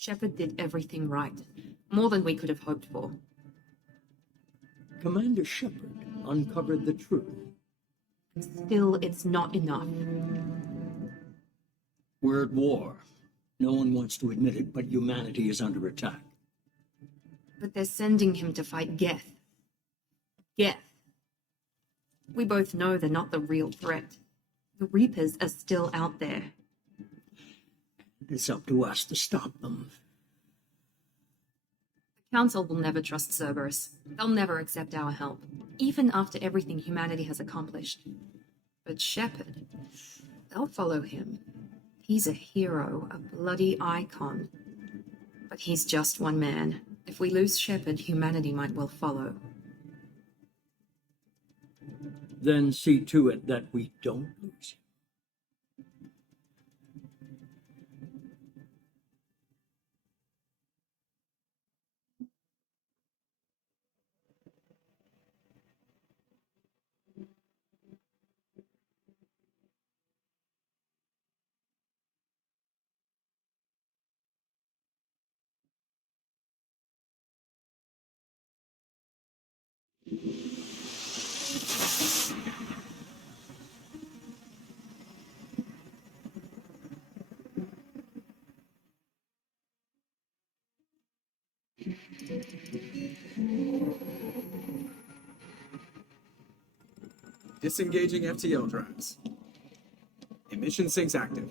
Shepard did everything right. More than we could have hoped for. Commander Shepard uncovered the truth. Still, it's not enough. We're at war. No one wants to admit it, but humanity is under attack. But they're sending him to fight Geth. Geth. We both know they're not the real threat. The Reapers are still out there. It's up to us to stop them. The Council will never trust Cerberus. They'll never accept our help, even after everything humanity has accomplished. But Shepard, they'll follow him. He's a hero, a bloody icon. But he's just one man. If we lose Shepard, humanity might well follow. Then see to it that we don't lose him. Disengaging FTL drives. Emission sinks active.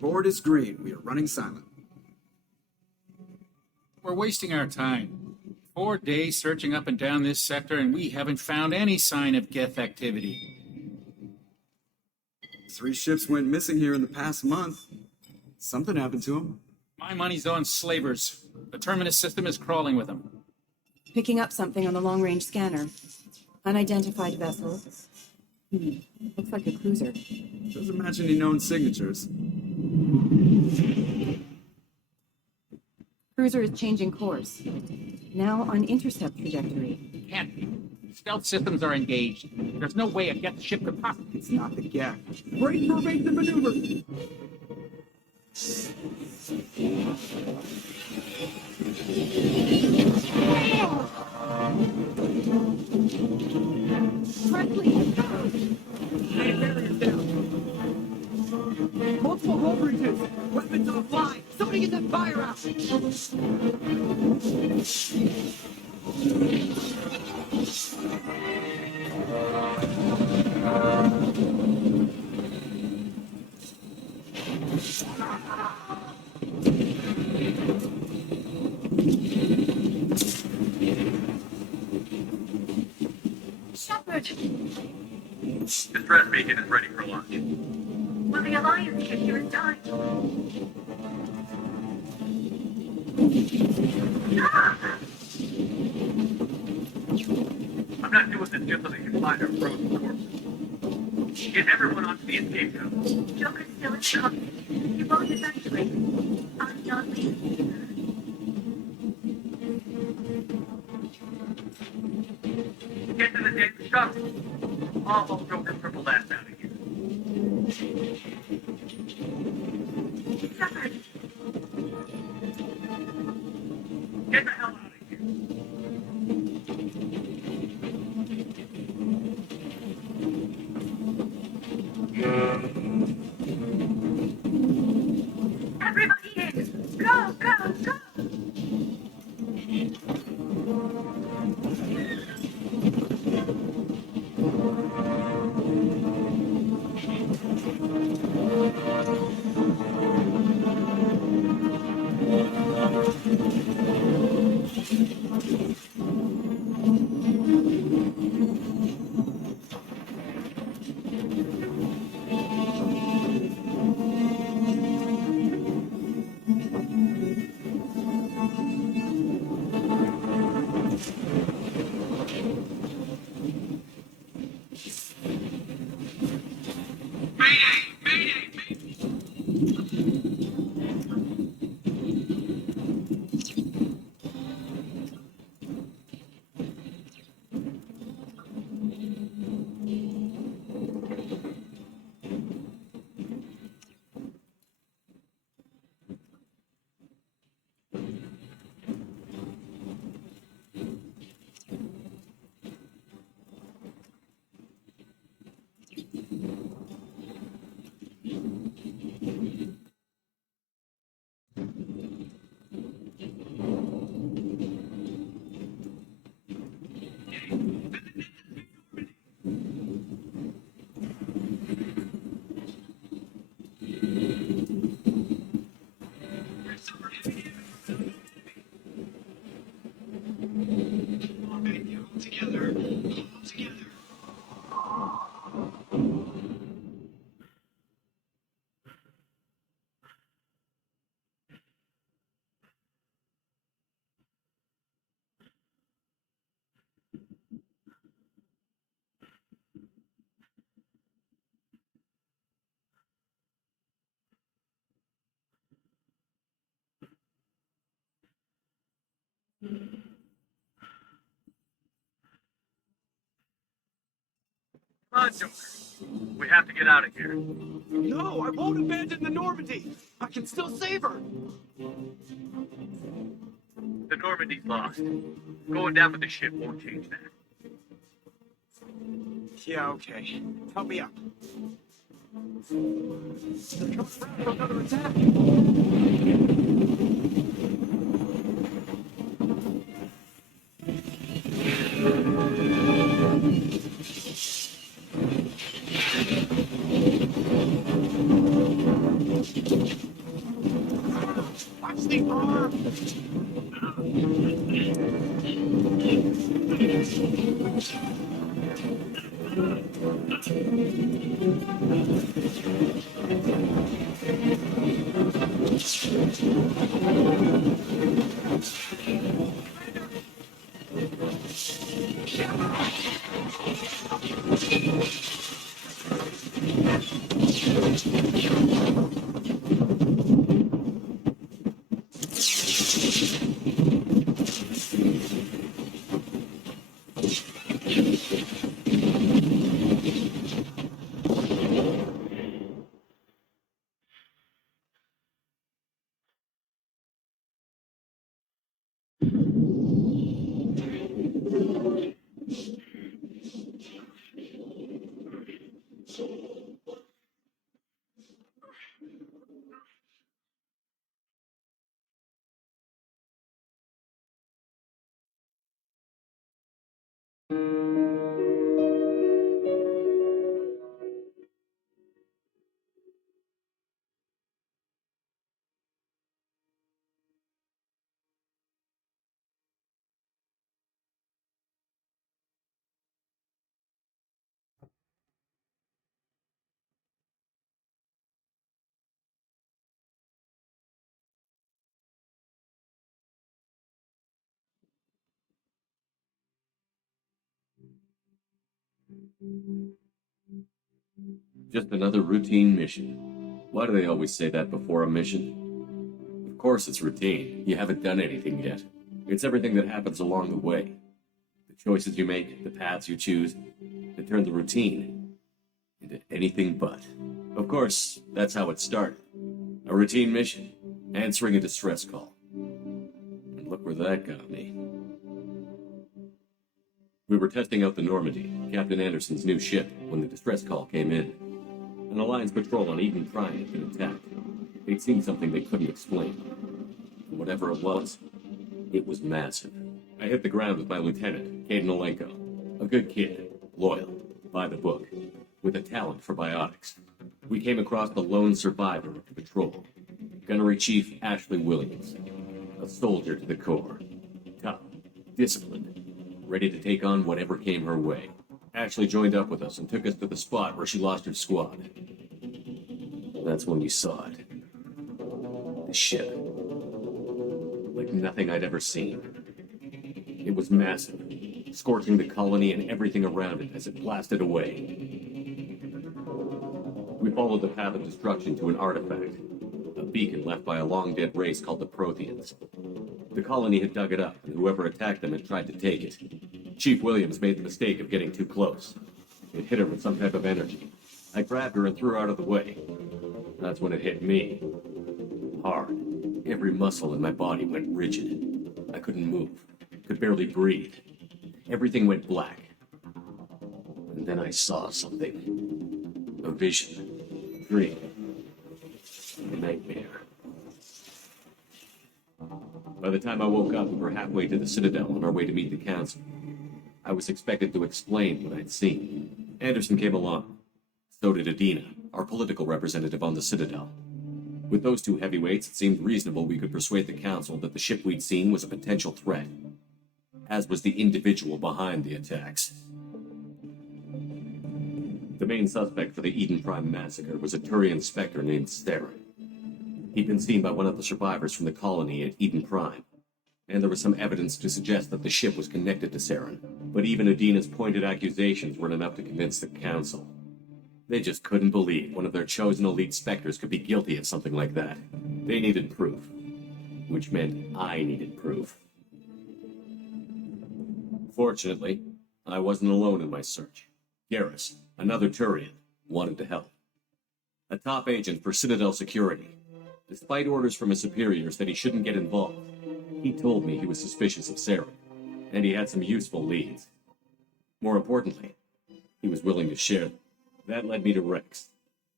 Board is green. We are running silent. We're wasting our time. 4 days searching up and down this sector, and we haven't found any sign of Geth activity. 3 ships went missing here in the past month. Something happened to them. My money's on slavers. The Terminus system is crawling with them. Picking up something on the long-range scanner. Unidentified vessel. Looks like a cruiser. Doesn't match any known signatures. Cruiser is changing course. Now on intercept trajectory. Can't be. Stealth systems are engaged. There's no way a Geth ship could possibly... It's not the Geth. Brace for evasive maneuver! Multiple hull breaches! Weapons offline! Somebody get that fire out! Shepard! Distress beacon is ready for launch. Will the Alliance get here in time? I'm not doing this just so they can find our frozen corpses. Get everyone onto the escape code. Joker's still in the cockpit. You both evacuate. I'm not leaving. Get to the damn shuttle. I'll hold Joker's triple ass out of here. Shepard! Get the hell out of here. Everybody in! Go, go, go! Come on, Joker. We have to get out of here. No, I won't abandon the Normandy. I can still save her. The Normandy's lost. Going down with the ship won't change that. Yeah, okay. Help me up. They're coming around for another attack. Watch the arm! Just another routine mission. Why do they always say that before a mission? Of course it's routine. You haven't done anything yet. It's everything that happens along the way. The choices you make, the paths you choose, that turn the routine into anything but. Of course, that's how it started. A routine mission, answering a distress call. And look where that got me. We were testing out the Normandy, Captain Anderson's new ship, when the distress call came in. An Alliance patrol on Eden Prime had been attacked. They'd seen something they couldn't explain. And whatever it was massive. I hit the ground with my lieutenant, Caden Alenko. A good kid, loyal, by the book, with a talent for biotics. We came across the lone survivor of the patrol, Gunnery Chief Ashley Williams. A soldier to the core. Tough, disciplined, ready to take on whatever came her way. Ashley joined up with us and took us to the spot where she lost her squad. That's when we saw it. The ship. Like nothing I'd ever seen. It was massive, scorching the colony and everything around it as it blasted away. We followed the path of destruction to an artifact, a beacon left by a long-dead race called the Protheans. The colony had dug it up, and whoever attacked them had tried to take it. Chief Williams made the mistake of getting too close. It hit her with some type of energy. I grabbed her and threw her out of the way. That's when it hit me. Hard. Every muscle in my body went rigid. I couldn't move. Could barely breathe. Everything went black. And then I saw something. A vision. Dream. A nightmare. By the time I woke up, we were halfway to the Citadel on our way to meet the Council. I was expected to explain what I'd seen. Anderson came along. So did Adina, our political representative on the Citadel. With those two heavyweights, it seemed reasonable we could persuade the Council that the ship we'd seen was a potential threat, as was the individual behind the attacks. The main suspect for the Eden Prime massacre was a Turian Spectre named Saren. He'd been seen by one of the survivors from the colony at Eden Prime, and there was some evidence to suggest that the ship was connected to Saren. But even Adina's pointed accusations weren't enough to convince the Council. They just couldn't believe one of their chosen elite Spectres could be guilty of something like that. They needed proof. Which meant I needed proof. Fortunately, I wasn't alone in my search. Garrus, another Turian, wanted to help. A top agent for Citadel Security. Despite orders from his superiors that he shouldn't get involved, he told me he was suspicious of Saren, and he had some useful leads. More importantly, he was willing to share them. That led me to Rex,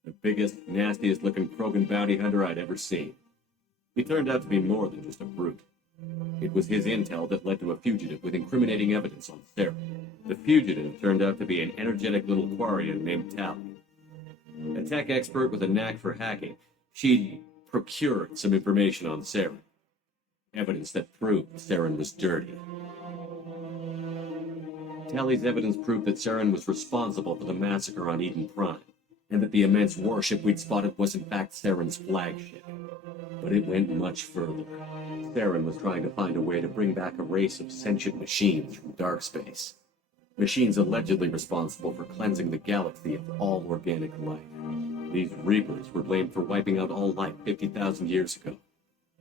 the biggest, nastiest-looking Krogan bounty hunter I'd ever seen. He turned out to be more than just a brute. It was his intel that led to a fugitive with incriminating evidence on Saren. The fugitive turned out to be an energetic little Quarian named Tally. A tech expert with a knack for hacking, she'd procured some information on Saren. Evidence that proved Saren was dirty. Tally's evidence proved that Saren was responsible for the massacre on Eden Prime, and that the immense warship we'd spotted was in fact Saren's flagship. But it went much further. Saren was trying to find a way to bring back a race of sentient machines from dark space. Machines allegedly responsible for cleansing the galaxy of all organic life. These Reapers were blamed for wiping out all life 50,000 years ago,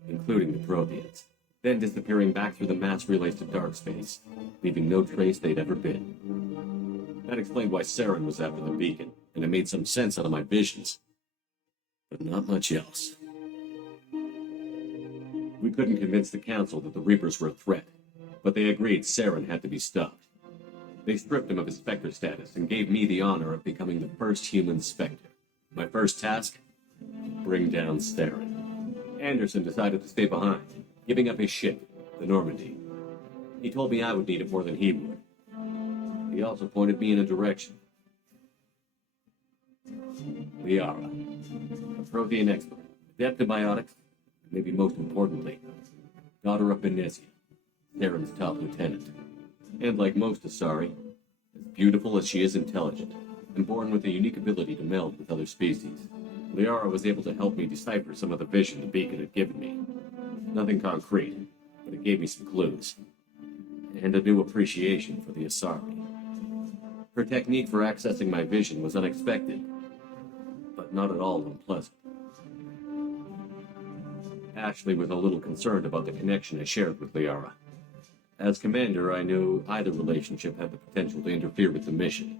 including the Protheans, then disappearing back through the mass relays to dark space, leaving no trace they'd ever been. That explained why Saren was after the beacon, and it made some sense out of my visions. But not much else. We couldn't convince the Council that the Reapers were a threat, but they agreed Saren had to be stopped. They stripped him of his Spectre status and gave me the honor of becoming the first human Spectre. My first task? Bring down Saren. Anderson decided to stay behind, giving up his ship, the Normandy. He told me I would need it more than he would. He also pointed me in a direction. Liara, a Prothean expert, adept in biotics, and maybe most importantly, daughter of Benezia, Saren's top lieutenant. And like most Asari, as beautiful as she is intelligent, and born with a unique ability to meld with other species, Liara was able to help me decipher some of the vision the beacon had given me. Nothing concrete, but it gave me some clues. And a new appreciation for the Asari. Her technique for accessing my vision was unexpected, but not at all unpleasant. Ashley was a little concerned about the connection I shared with Liara. As commander, I knew either relationship had the potential to interfere with the mission.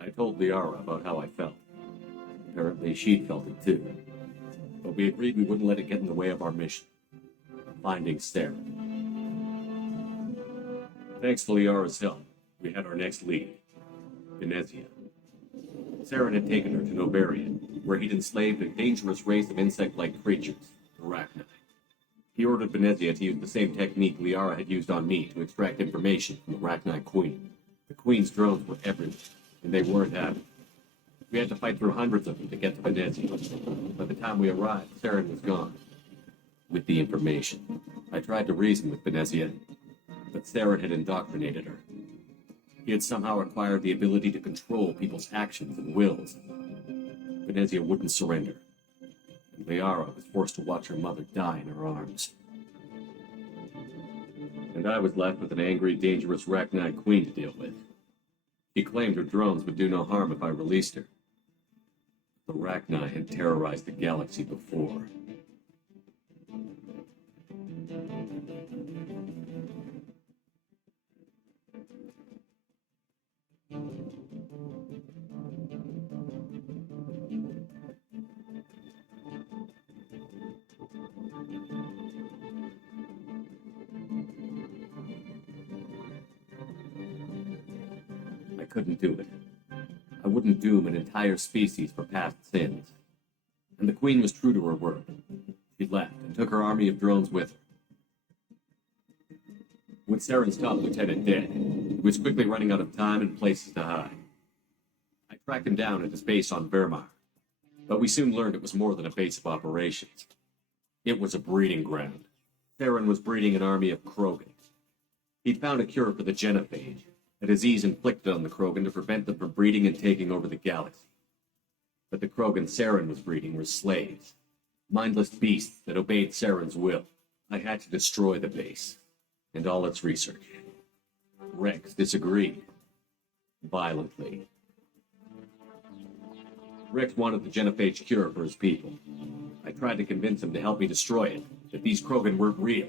I told Liara about how I felt. Apparently, she'd felt it too. But we agreed we wouldn't let it get in the way of our mission. Finding Saren. Thanks to Liara's help, we had our next lead. Benezia. Saren had taken her to Novarian, where he'd enslaved a dangerous race of insect-like creatures, the Arachni. He ordered Benezia to use the same technique Liara had used on me to extract information from the Arachni Queen. The Queen's drones were everywhere, and they weren't happy. We had to fight through hundreds of them to get to Benezia. By the time we arrived, Saren was gone. With the information, I tried to reason with Benezia, but Saren had indoctrinated her. He had somehow acquired the ability to control people's actions and wills. Benezia wouldn't surrender, and Liara was forced to watch her mother die in her arms. And I was left with an angry, dangerous Arachni Queen to deal with. She claimed her drones would do no harm if I released her. The Arachni had terrorized the galaxy before. I couldn't do it. I wouldn't doom an entire species for past sins. And the Queen was true to her word. She left and took her army of drones with her. With Saren's top lieutenant dead, he was quickly running out of time and places to hide. I tracked him down at his base on Vermar, but we soon learned it was more than a base of operations. It was a breeding ground. Saren was breeding an army of Krogan. He'd found a cure for the genophage, a disease inflicted on the Krogan to prevent them from breeding and taking over the galaxy. But the Krogan Saren was breeding were slaves, mindless beasts that obeyed Saren's will. I had to destroy the base, and all its research. Rex disagreed. Violently. Rex wanted the genophage cure for his people. I tried to convince him to help me destroy it, that these Krogan weren't real.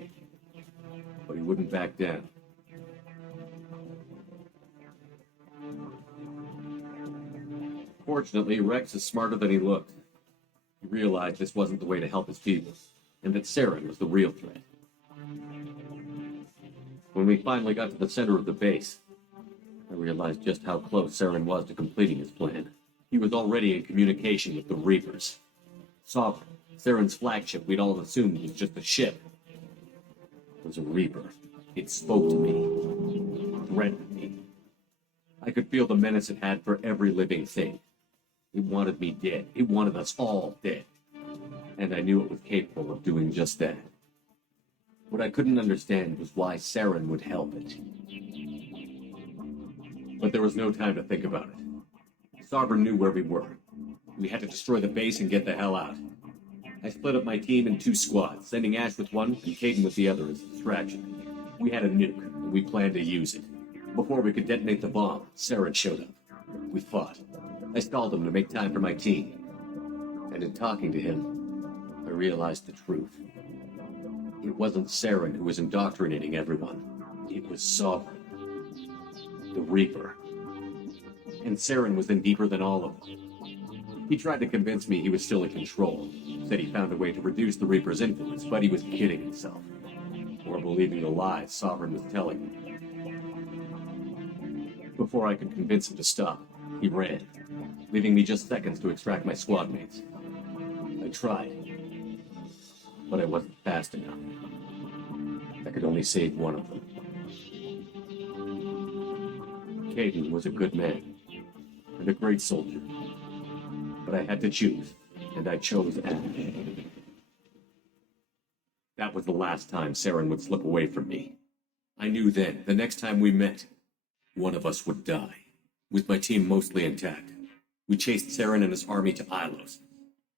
But he wouldn't back down. Fortunately, Rex is smarter than he looked. He realized this wasn't the way to help his people, and that Saren was the real threat. When we finally got to the center of the base, I realized just how close Saren was to completing his plan. He was already in communication with the Reapers. Sovereign, Saren's flagship we'd all assumed was just a ship, was a Reaper. It spoke to me, threatened me. I could feel the menace it had for every living thing. It wanted me dead. It wanted us all dead. And I knew it was capable of doing just that. What I couldn't understand was why Saren would help it. But there was no time to think about it. Sovereign knew where we were. We had to destroy the base and get the hell out. I split up my team in 2 squads, sending Ash with one and Caden with the other as a distraction. We had a nuke, and we planned to use it. Before we could detonate the bomb, Saren showed up. We fought. I stalled him to make time for my team. And in talking to him, I realized the truth. It wasn't Saren who was indoctrinating everyone. It was Sovereign. The Reaper. And Saren was in deeper than all of them. He tried to convince me he was still in control. Said he found a way to reduce the Reaper's influence, but he was kidding himself. Or believing the lies Sovereign was telling him. Before I could convince him to stop, he ran, leaving me just seconds to extract my squad mates. I tried, but I wasn't fast enough. I could only save one of them. Caden was a good man, and a great soldier. But I had to choose, and I chose Ash. That was the last time Saren would slip away from me. I knew then, the next time we met, one of us would die. With my team mostly intact, we chased Saren and his army to Ilos,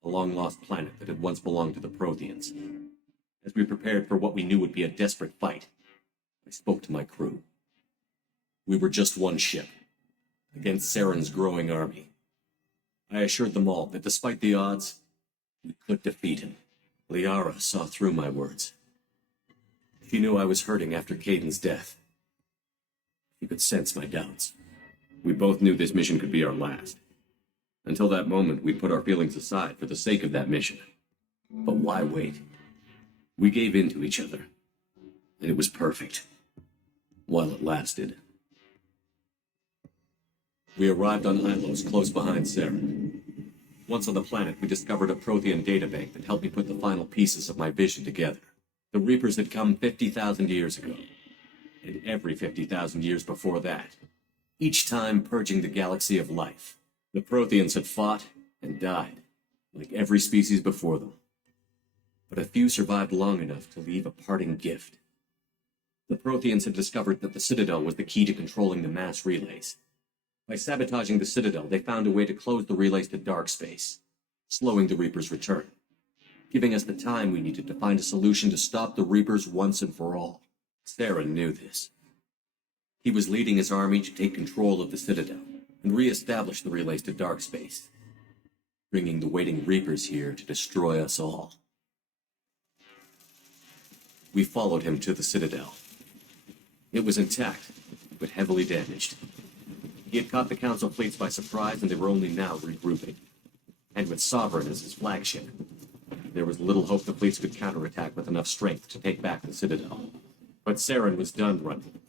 a long-lost planet that had once belonged to the Protheans. As we prepared for what we knew would be a desperate fight, I spoke to my crew. We were just one ship, against Saren's growing army. I assured them all that despite the odds, we could defeat him. Liara saw through my words. She knew I was hurting after Caden's death. She could sense my doubts. We both knew this mission could be our last. Until that moment, we put our feelings aside for the sake of that mission. But why wait? We gave in to each other, and it was perfect. While it lasted. We arrived on Ilos close behind Saren. Once on the planet, we discovered a Prothean databank that helped me put the final pieces of my vision together. The Reapers had come 50,000 years ago, and every 50,000 years before that, each time purging the galaxy of life. The Protheans had fought and died, like every species before them. But a few survived long enough to leave a parting gift. The Protheans had discovered that the Citadel was the key to controlling the mass relays. By sabotaging the Citadel, they found a way to close the relays to dark space, slowing the Reapers' return, giving us the time we needed to find a solution to stop the Reapers once and for all. Saren knew this. He was leading his army to take control of the Citadel and re-establish the relays to dark space, bringing the waiting Reapers here to destroy us all. We followed him to the Citadel. It was intact, but heavily damaged. He had caught the Council fleets by surprise, and they were only now regrouping. And with Sovereign as his flagship, there was little hope the fleets could counterattack with enough strength to take back the Citadel. But Saren was done running,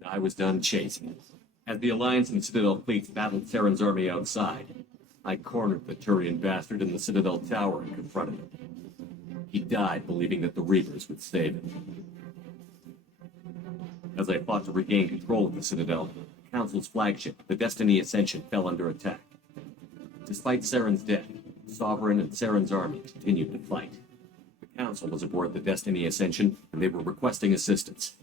and I was done chasing. As the Alliance and Citadel fleets battled Saren's army outside, I cornered the Turian bastard in the Citadel tower and confronted him. He died believing that the Reapers would save him. As I fought to regain control of the Citadel, the Council's flagship, the Destiny Ascension, fell under attack. Despite Saren's death, Sovereign and Saren's army continued to fight. The Council was aboard the Destiny Ascension, and they were requesting assistance.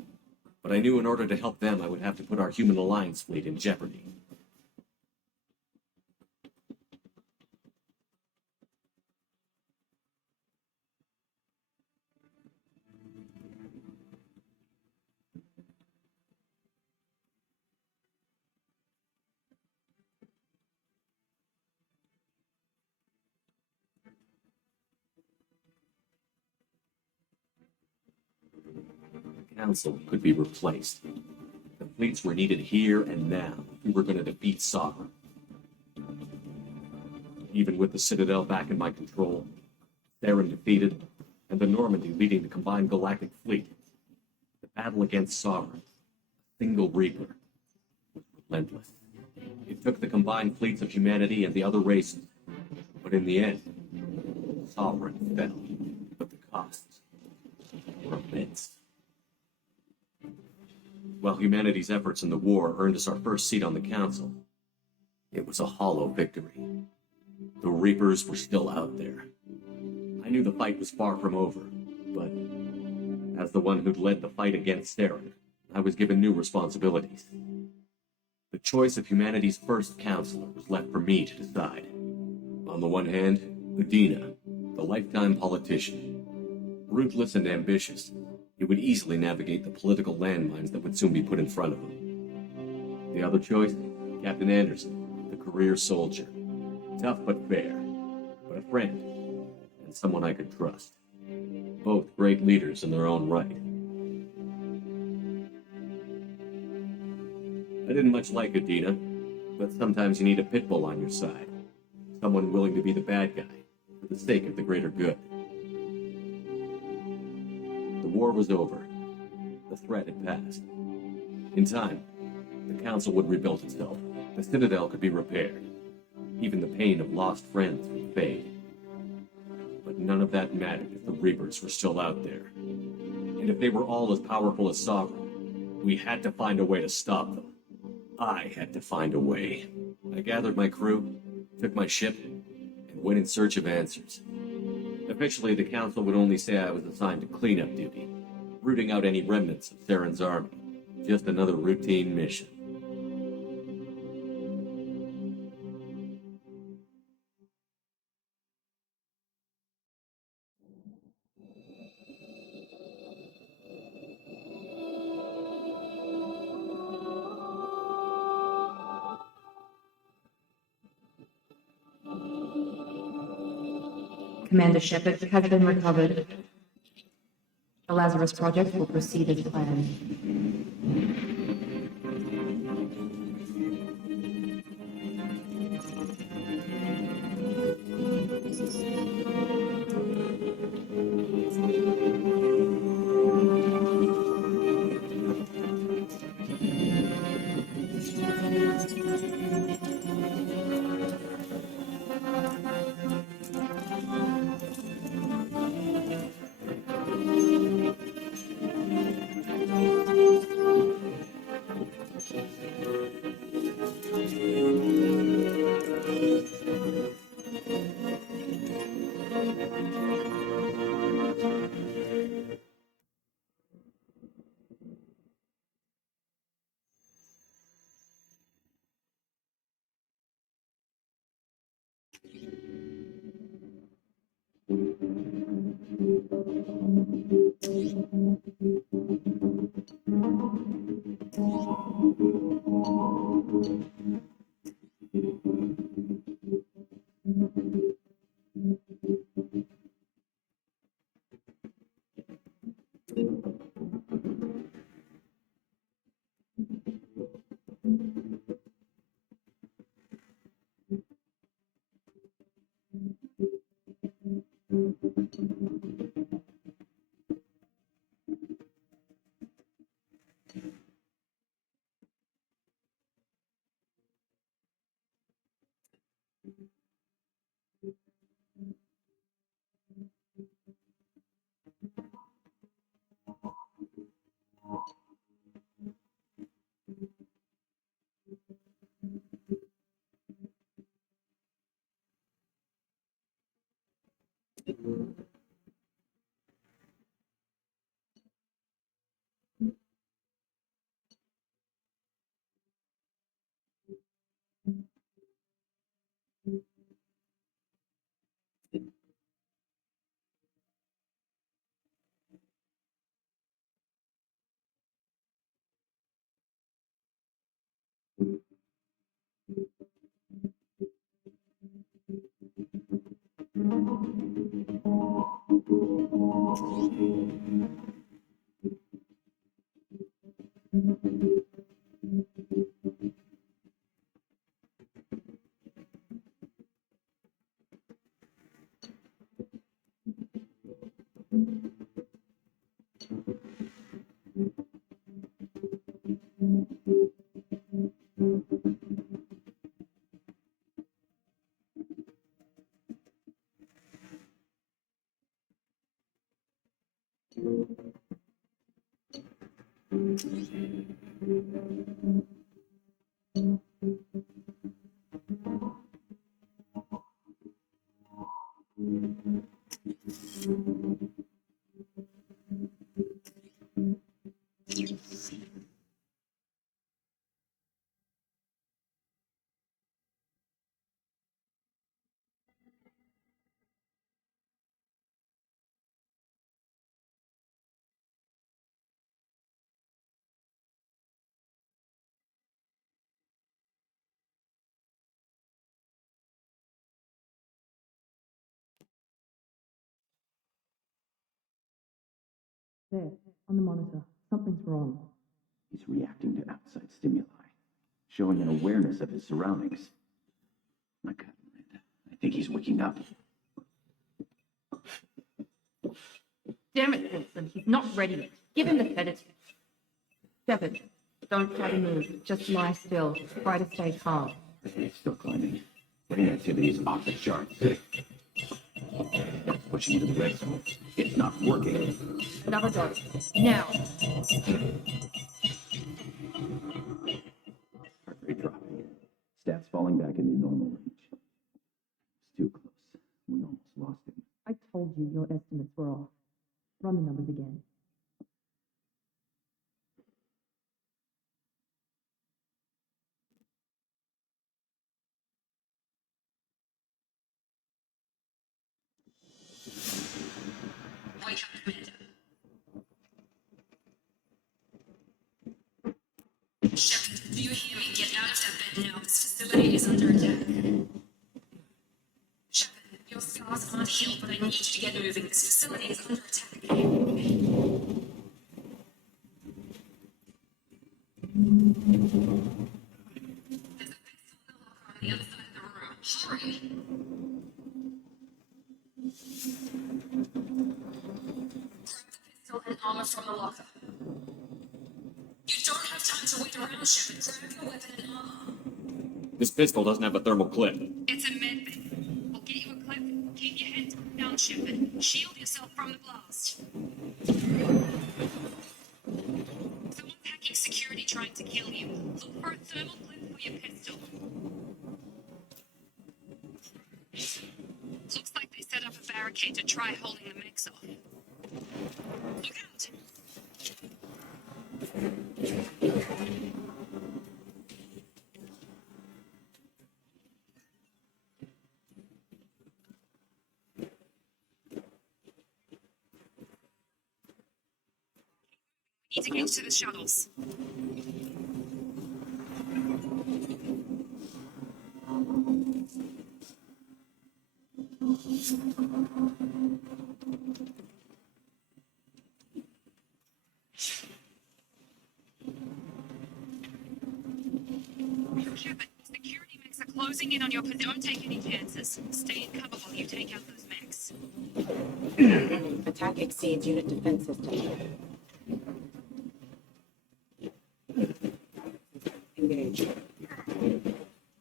But I knew in order to help them, I would have to put our human alliance fleet in jeopardy. Council could be replaced. The fleets were needed here and now if we were going to defeat Sovereign. Even with the Citadel back in my control, Theron defeated, and the Normandy leading the combined galactic fleet, the battle against Sovereign, a single Reaper, was relentless. It took the combined fleets of humanity and the other races, but in the end, Sovereign fell, but the costs were immense. While humanity's efforts in the war earned us our first seat on the Council, it was a hollow victory. The Reapers were still out there. I knew the fight was far from over, but as the one who'd led the fight against Theron, I was given new responsibilities. The choice of humanity's first counselor was left for me to decide. On the one hand, Udina, the lifetime politician. Ruthless and ambitious, he would easily navigate the political landmines that would soon be put in front of him. The other choice, Captain Anderson, the career soldier. Tough but fair, but a friend, and someone I could trust. Both great leaders in their own right. I didn't much like Udina, but sometimes you need a pit bull on your side. Someone willing to be the bad guy, for the sake of the greater good. The war was over. The threat had passed. In time, the Council would rebuild itself. The Citadel could be repaired. Even the pain of lost friends would fade. But none of that mattered if the Reapers were still out there. And if they were all as powerful as Sovereign, we had to find a way to stop them. I had to find a way. I gathered my crew, took my ship, and went in search of answers. Officially, the Council would only say I was assigned to cleanup duty, rooting out any remnants of Theron's army. Just another routine mission. Commander Shepard has been recovered. The Lazarus Project will proceed as planned. There, on the monitor. Something's wrong. He's reacting to outside stimuli, showing an awareness of his surroundings. My God, I think he's waking up. Damn it, Wilson. He's not ready yet. Give him the sedative. Shepard, don't try to move. Just lie still. Try to stay calm. He's still climbing. Brain activity is off the charts. That's pushing to the red zone. It's not working. Another dose. Now. Heart rate dropping. Stats falling back into normal range. It's too close. We almost lost him. I told you your estimates were off. Run the numbers again. Wake up, Commander. Shepard, do you hear me? Get out of that bed now. This facility is under attack. Shepard, your scars aren't healed, but I need you to get moving. This facility is under attack. There's a pistol in the locker on the other side of the room. Hurry! Grab the pistol and armor from the locker. You don't have time to wait around, Shepard. Grab your weapon and armor. This pistol doesn't have a thermal clip. It's a med bay. We'll get you a clip. Keep your head down, Shepard. Shield yourself from the blast. Someone's hacking security trying to kill you. Look for a thermal clip for your pistol. Looks like they set up a barricade to try holding the mechs off. Look out! Need to get to the shuttles. Shepard, security mechs are closing in on your position. Don't take any chances. Stay in cover while you take out those mechs. Attack exceeds unit defense system. Engage.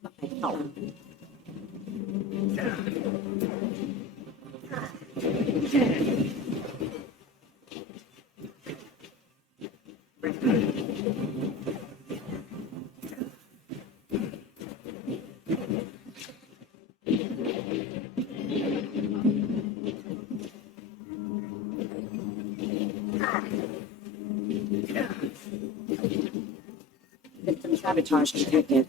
Okay, help. System sabotage detected.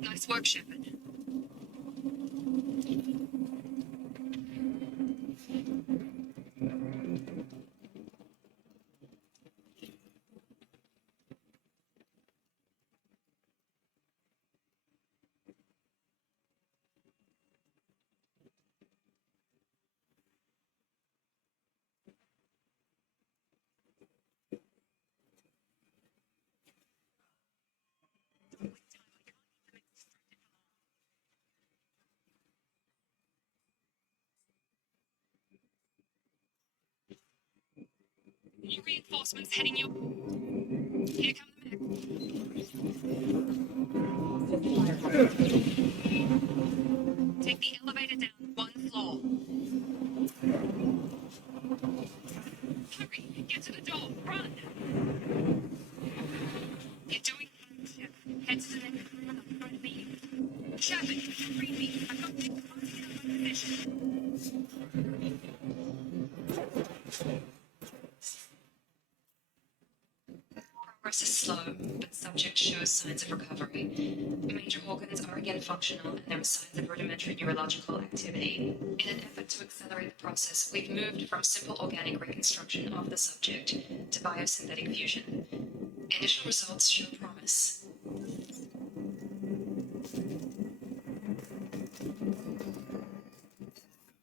Nice work, Shepard. New reinforcements heading your... Here come the mech. Take the elevator down 1 floor. Hurry, get to the door, run! You're doing fine, Shep. Head to the next room and I'll try to beat you. Shepard, free me. I've got this position. Progress is slow, but subject shows signs of recovery. Major organs are again functional, and there are signs of rudimentary neurological activity. In an effort to accelerate the process, we've moved from simple organic reconstruction of the subject to biosynthetic fusion. Initial results show promise.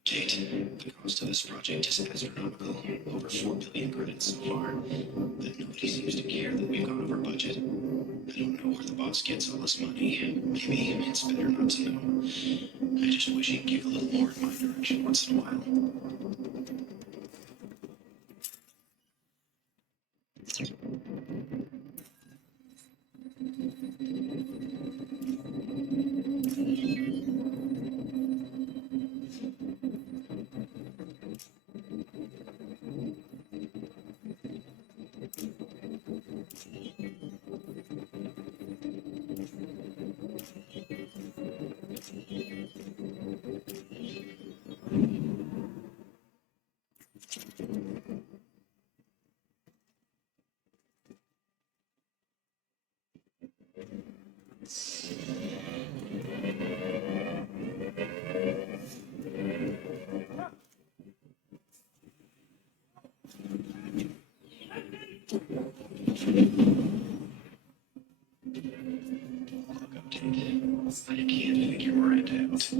Kate, the cost of this project is astronomical. Over 4 billion credits so far. But nobody seems to care that we've gone over budget. I don't know where the boss gets all this money. Maybe it's better not to know. I just wish he'd give a little more in my direction once in a while. I can't figure Miranda out.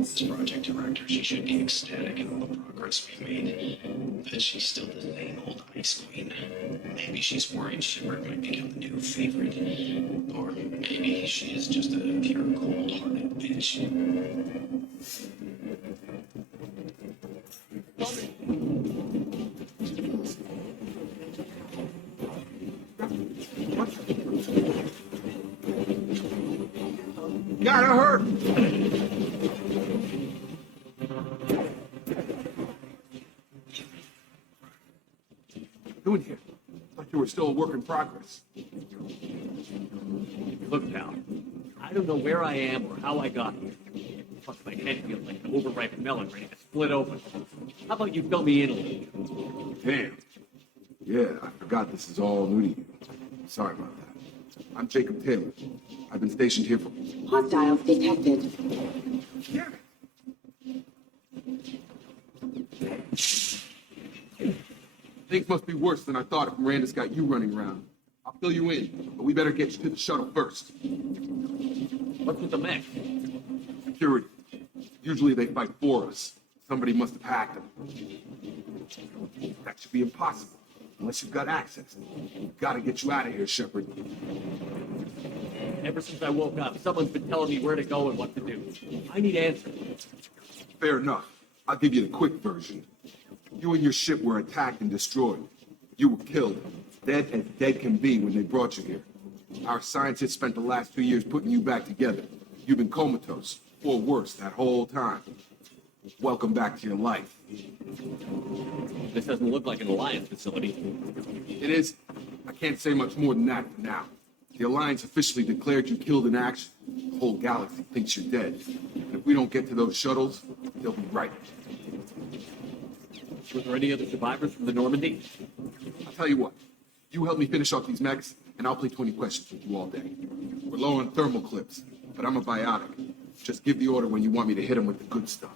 As project director, she should be ecstatic at all the progress we've made. But she's still the same old ice queen. Maybe she's worried Shepard might become the new favorite. Or maybe she is just a pure cold-hearted bitch. Gotta hurt! Doing here? Thought you were still a work in progress. Look, pal, I don't know where I am or how I got here. Plus, my head feels like an overripe melon ready to split open. How about you fill me in a little? Damn. Yeah, I forgot this is all new to you. Sorry about that. I'm Jacob Taylor. I've been stationed here for... Hostiles detected. Damn it. Things must be worse than I thought if Miranda's got you running around. I'll fill you in, but we better get you to the shuttle first. What's with the mech? security. Usually they fight for us. Somebody must have hacked them. That should be impossible, unless you've got access. We've got to get you out of here, Shepard. Ever since I woke up, someone's been telling me where to go and what to do. I need answers. Fair enough. I'll give you the quick version. You and your ship were attacked and destroyed. You were killed, dead as dead can be when they brought you here. Our scientists spent the last 2 years putting you back together. You've been comatose, or worse, that whole time. Welcome back to your life. This doesn't look like an Alliance facility. It is. I can't say much more than that for now. The Alliance officially declared you killed in action. The whole galaxy thinks you're dead. And if we don't get to those shuttles, they'll be right. Were there any other survivors from the Normandy? I'll tell you what. You help me finish off these mechs, and I'll play 20 questions with you all day. We're low on thermal clips, but I'm a biotic. Just give the order when you want me to hit them with the good stuff.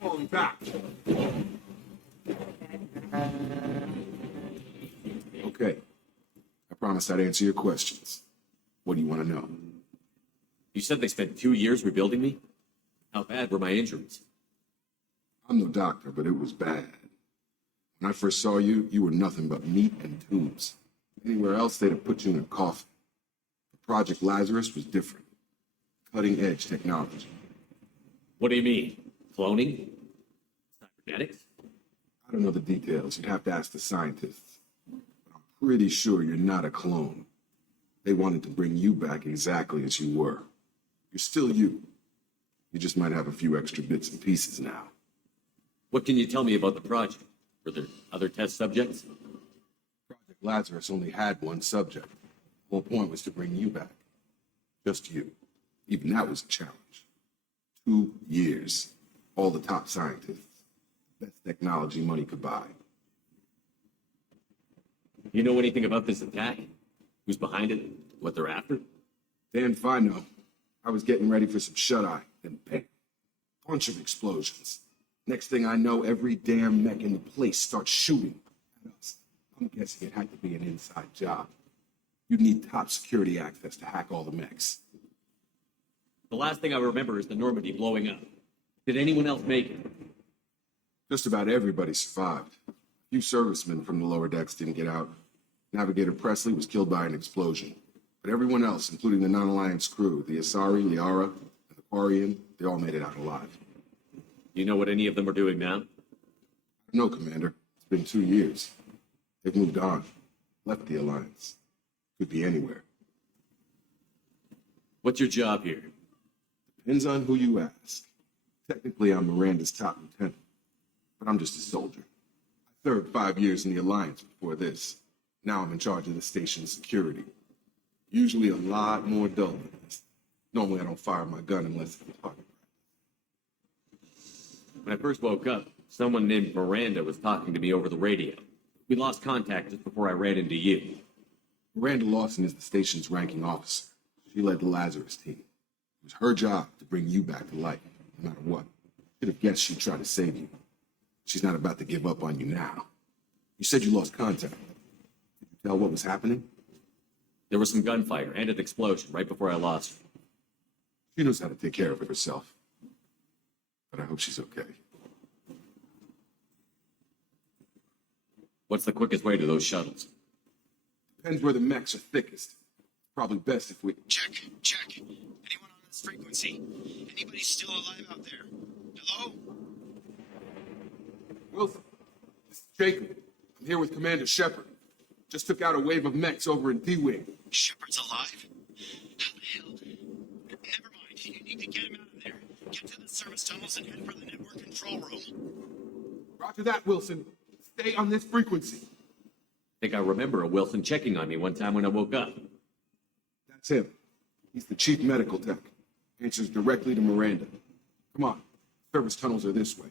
Falling back. Okay. I promised I'd answer your questions. What do you want to know? You said they spent 2 years rebuilding me? How bad were my injuries? I'm no doctor, but it was bad. When I first saw you, you were nothing but meat and tubes. Anywhere else, they'd have put you in a coffin. But Project Lazarus was different. Cutting-edge technology. What do you mean? Cloning? Cybernetics? I don't know the details. You'd have to ask the scientists. But I'm pretty sure you're not a clone. They wanted to bring you back exactly as you were. You're still you. You just might have a few extra bits and pieces now. What can you tell me about the project? Were there other test subjects? Project Lazarus only had one subject. The whole point was to bring you back. Just you. Even that was a challenge. 2 years. All the top scientists. Best technology money could buy. You know anything about this attack? Who's behind it? What they're after? Damn if I know. I was getting ready for some shut-eye, then bang. Bunch of explosions. Next thing I know, every damn mech in the place starts shooting at us. I'm guessing it had to be an inside job. You'd need top security access to hack all the mechs. The last thing I remember is the Normandy blowing up. Did anyone else make it? Just about everybody survived. A few servicemen from the lower decks didn't get out. Navigator Presley was killed by an explosion. But everyone else, including the non-Alliance crew, the Asari, Liara, and the Quarian, they all made it out alive. Do you know what any of them are doing now? No, Commander. It's been 2 years. They've moved on. Left the Alliance. Could be anywhere. What's your job here? Depends on who you ask. Technically, I'm Miranda's top lieutenant. But I'm just a soldier. I served 5 years in the Alliance before this. Now I'm in charge of the station's security. Usually a lot more dull than this. Normally I don't fire my gun unless it's a target. When I first woke up, someone named Miranda was talking to me over the radio. We lost contact just before I ran into you. Miranda Lawson is the station's ranking officer. She led the Lazarus team. It was her job to bring you back to life, no matter what. Should have guessed she'd try to save you. She's not about to give up on you now. You said you lost contact. Did you tell what was happening? There was some gunfire and an explosion right before I lost her. She knows how to take care of herself. But I hope she's okay. What's the quickest way to those shuttles? Depends where the mechs are thickest. Probably best if we... Check. Anyone on this frequency? Anybody still alive out there? Hello? Wilson, this is Jacob. I'm here with Commander Shepard. Just took out a wave of mechs over in D-Wing. Shepard's alive? How the hell? Never mind. You need to get him out of there. Get to the service tunnels and head for the network control room. Roger that, Wilson. Stay on this frequency. I think I remember a Wilson checking on me one time when I woke up. That's him. He's the chief medical tech. Answers directly to Miranda. Come on. Service tunnels are this way.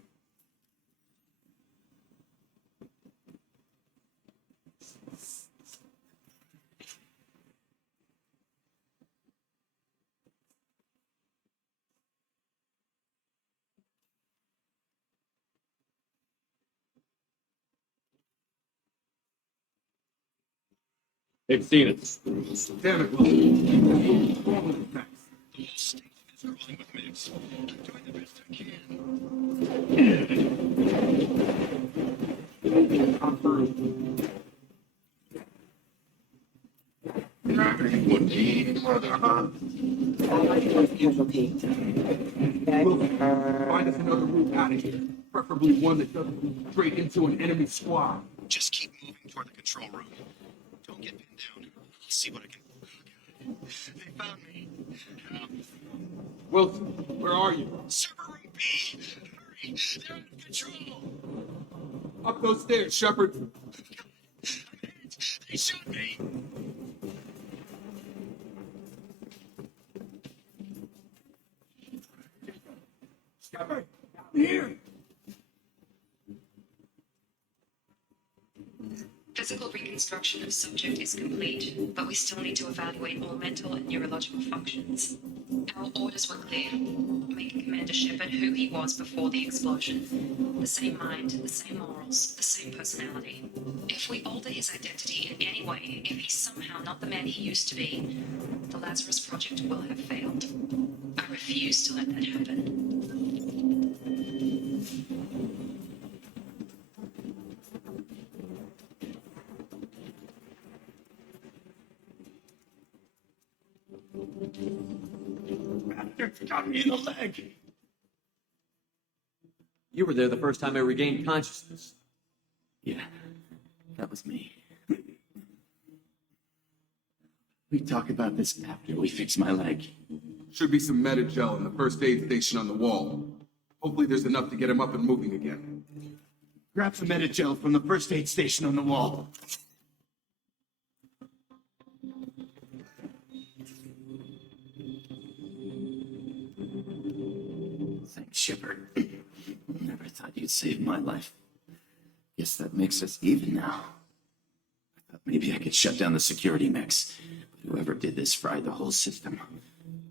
They've seen it. Damn it, Wilson. What's wrong with the mechs? The whole station is crawling with mix. I'm doing the best I can. Casualty. Wilson, find us another route out of here. Preferably one that doesn't lead straight into an enemy squad. Just keep moving toward the control room. Don't get pinned down. I'll see what I can... Oh, God. They found me. Wilson, where are you? Server room B! Hurry! They're out of control! Up those stairs, Shepard. I'm hit! They shot me! Shepard, down here. Physical reconstruction of subject is complete, but we still need to evaluate all mental and neurological functions. Our orders were clear. Make a command Miranda Shepard who he was before the explosion. The same mind, the same morals, the same personality. If we alter his identity in any way, if he's somehow not the man he used to be, the Lazarus Project will have failed. I refuse to let that happen. Bastard's got me in the leg. You were there the first time I regained consciousness. Yeah, that was me. We talk about this after we fix my leg. Should be some Medi-gel in the first aid station on the wall. Hopefully there's enough to get him up and moving again. Grab some Medi-gel from the first aid station on the wall. Thanks, Shepard. Never thought you'd save my life. Guess that makes us even now. I thought maybe I could shut down the security mechs, but whoever did this fried the whole system.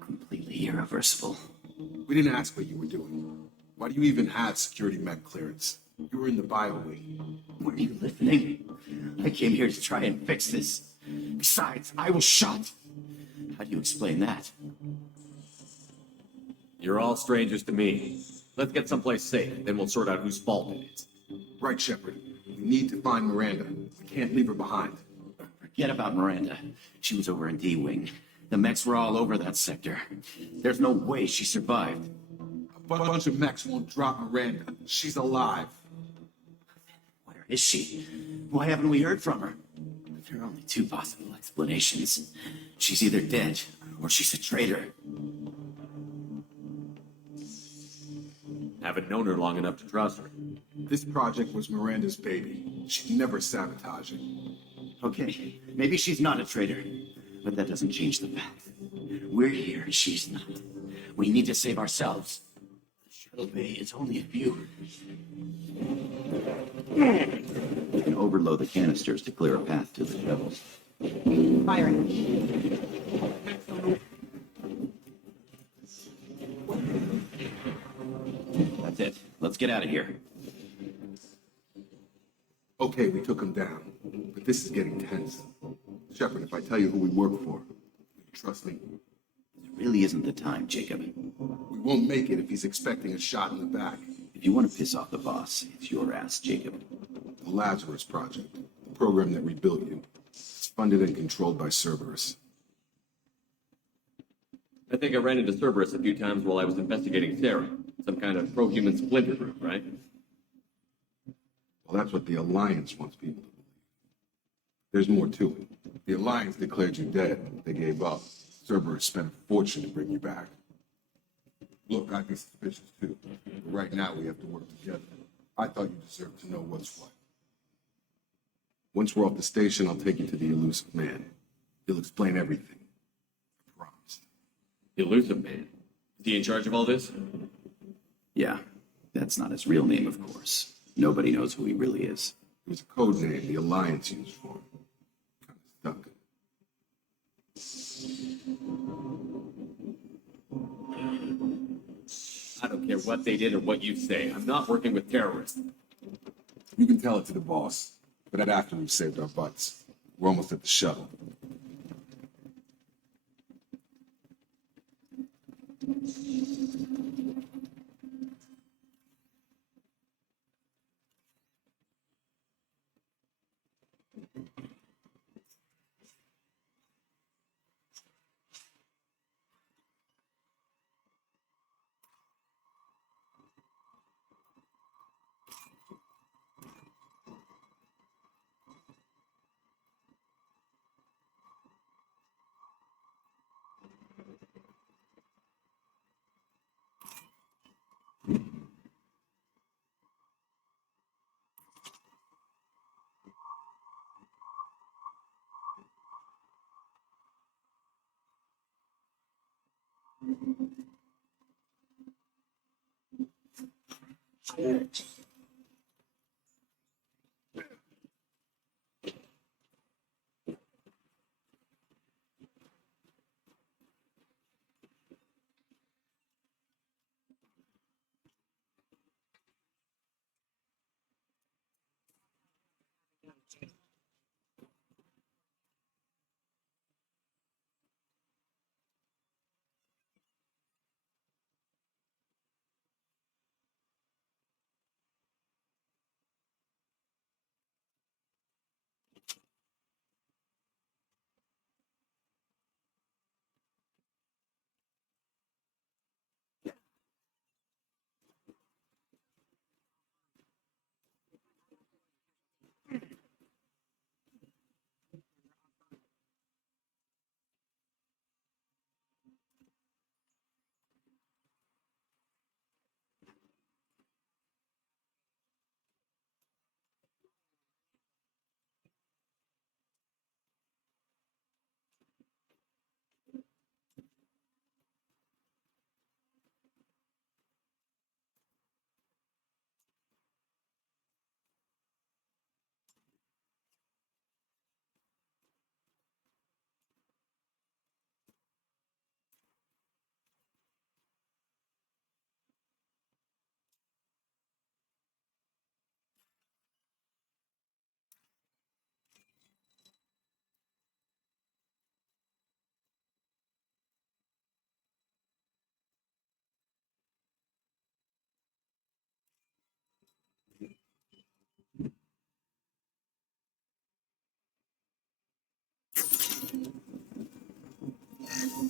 Completely irreversible. We didn't ask what you were doing. Why do you even have security mech clearance? You were in the bio wing. Were you listening? I came here to try and fix this. Besides, I was shot. How do you explain that? You're all strangers to me. Let's get someplace safe, then we'll sort out whose fault it is. Right, Shepard. We need to find Miranda. We can't leave her behind. Forget about Miranda. She was over in D-Wing. The mechs were all over that sector. There's no way she survived. A bunch of mechs won't drop Miranda. She's alive. Where is she? Why haven't we heard from her? There are only two possible explanations. She's either dead, or she's a traitor. Haven't known her long enough to trust her. This project was Miranda's baby. She'd never sabotage it. Okay, maybe she's not a traitor, but that doesn't change the fact. We're here and she's not. We need to save ourselves. The shuttle bay is only a few. We can overload the canisters to clear a path to the shuttles. Firing. That's it. Let's get out of here. Okay, we took him down, but this is getting tense. Shepard, if I tell you who we work for, will you trust me? It really isn't the time, Jacob. We won't make it if he's expecting a shot in the back. If you want to piss off the boss, it's your ass, Jacob. The Lazarus Project, the program that rebuilt you. It's funded and controlled by Cerberus. I think I ran into Cerberus a few times while I was investigating Sarah. Some kind of pro-human splinter group, right? Well, that's what the Alliance wants people to believe. There's more to it. The Alliance declared you dead. They gave up. Cerberus spent a fortune to bring you back. Look, I'd be suspicious too. But right now, we have to work together. I thought you deserved to know what's what. Once we're off the station, I'll take you to the elusive man. He'll explain everything. I promise. The elusive man. Is he in charge of all this? Yeah, that's not his real name, of course. Nobody knows who he really is. It was a code name the Alliance used for him. Kind of stuck. I don't care what they did or what you say. I'm not working with terrorists. You can tell it to the boss, but after we've saved our butts. We're almost at the shuttle.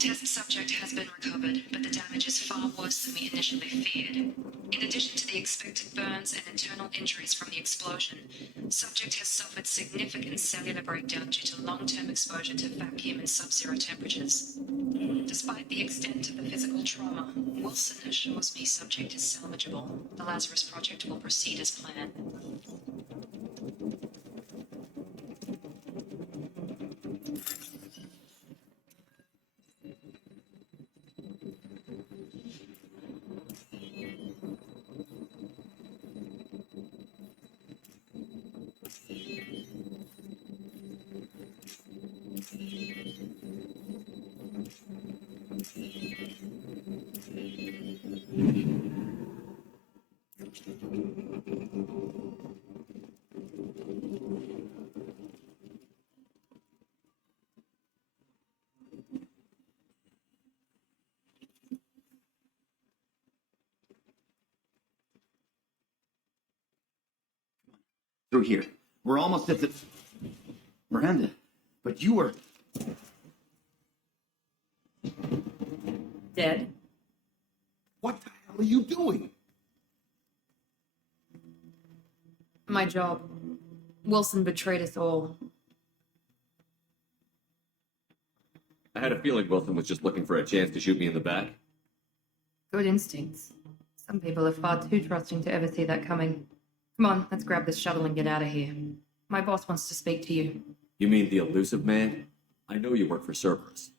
test subject has been recovered, but the damage is far worse than we initially feared. In addition to the expected burns and internal injuries from the explosion, subject has suffered significant cellular breakdown due to long-term exposure to vacuum and sub-zero temperatures. Despite the extent of the physical trauma, Wilson assures me subject is salvageable. The Lazarus Project will proceed as planned. Through here. We're almost at the... Miranda, but you were... Dead? What the hell are you doing? My job. Wilson betrayed us all. I had a feeling Wilson was just looking for a chance to shoot me in the back. Good instincts. Some people are far too trusting to ever see that coming. Come on, let's grab this shuttle and get out of here. My boss wants to speak to you. You mean the elusive man? I know you work for Cerberus.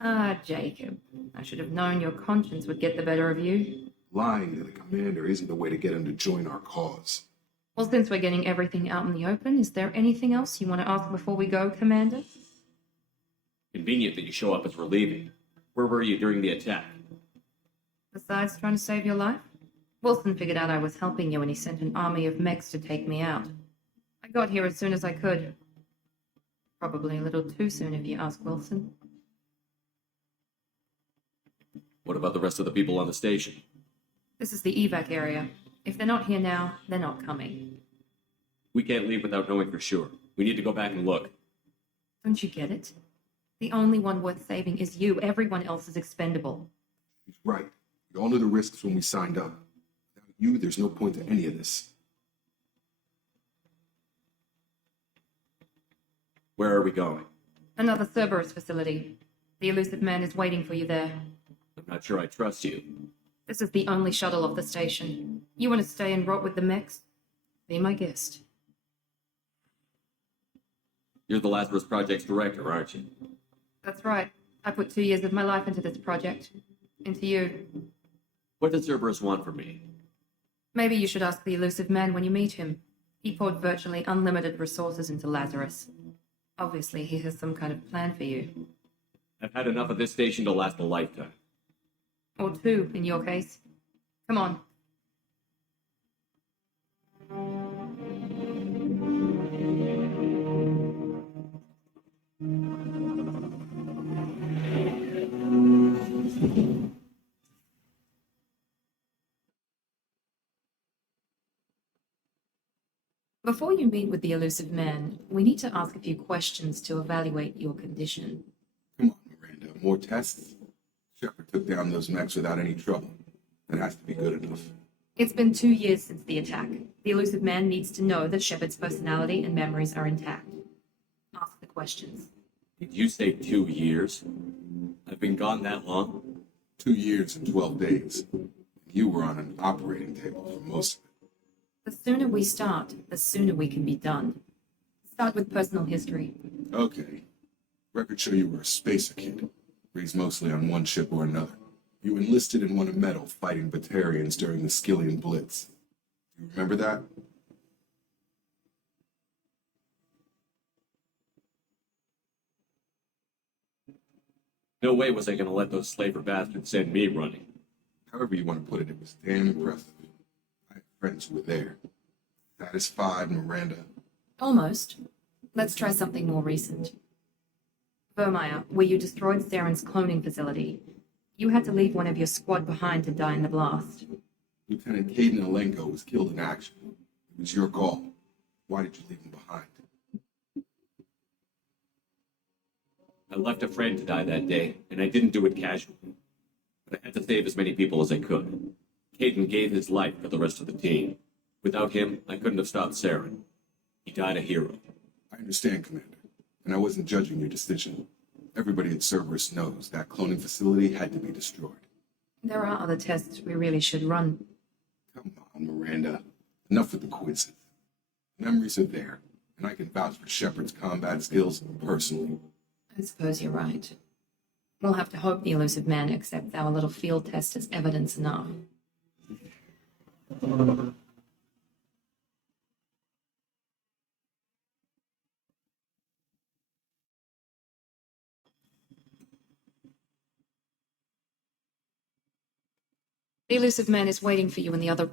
Ah, Jacob. I should have known your conscience would get the better of you. Lying to the commander isn't the way to get him to join our cause. Well, since we're getting everything out in the open, is there anything else you want to ask before we go, Commander? Convenient that you show up as we're leaving. Where were you during the attack? Besides trying to save your life? Wilson figured out I was helping you and he sent an army of mechs to take me out. I got here as soon as I could. Probably a little too soon if you ask Wilson. What about the rest of the people on the station? This is the evac area. If they're not here now, they're not coming. We can't leave without knowing for sure. We need to go back and look. Don't you get it? The only one worth saving is you. Everyone else is expendable. He's right. We all knew the risks when we signed up. Without you, there's no point to any of this. Where are we going? Another Cerberus facility. The elusive man is waiting for you there. I'm not sure I trust you. This is the only shuttle off the station. You want to stay and rot with the mechs? Be my guest. You're the Lazarus Project's director, aren't you? That's right. I put 2 years of my life into this project. Into you. What does Cerberus want from me? Maybe you should ask the elusive man when you meet him. He poured virtually unlimited resources into Lazarus. Obviously, he has some kind of plan for you. I've had enough of this station to last a lifetime. Or 2, in your case. Come on. Before you meet with the elusive man, we need to ask a few questions to evaluate your condition. Come on, Miranda. More tests? Shepard took down those mechs without any trouble. That has to be good enough. It's been 2 years since the attack. The elusive man needs to know that Shepard's personality and memories are intact. Ask the questions. Did you say 2 years? I've been gone that long? 2 years and 12 days. You were on an operating table for most of it. The sooner we start, the sooner we can be done. Start with personal history. Okay. Records show you were a spacer kid, raised mostly on one ship or another. You enlisted and won a medal fighting Batarians during the Skillian Blitz. Do you remember that? No way was I going to let those slaver bastards send me running. However you want to put it, it was damn impressive. I had friends who were there. Satisfied, Miranda? Almost. Let's try something more recent. Vermeer, where you destroyed Saren's cloning facility. You had to leave one of your squad behind to die in the blast. Lieutenant Caden Alenko was killed in action. It was your call. Why did you leave him behind? I left a friend to die that day, and I didn't do it casually. But I had to save as many people as I could. Caden gave his life for the rest of the team. Without him, I couldn't have stopped Saren. He died a hero. I understand, Commander, and I wasn't judging your decision. Everybody at Cerberus knows that cloning facility had to be destroyed. There are other tests we really should run. Come on, Miranda. Enough with the quizzes. Memories are there, and I can vouch for Shepard's combat skills personally. I suppose you're right. We'll have to hope the elusive man accepts our little field test as evidence enough. The elusive man is waiting for you in the other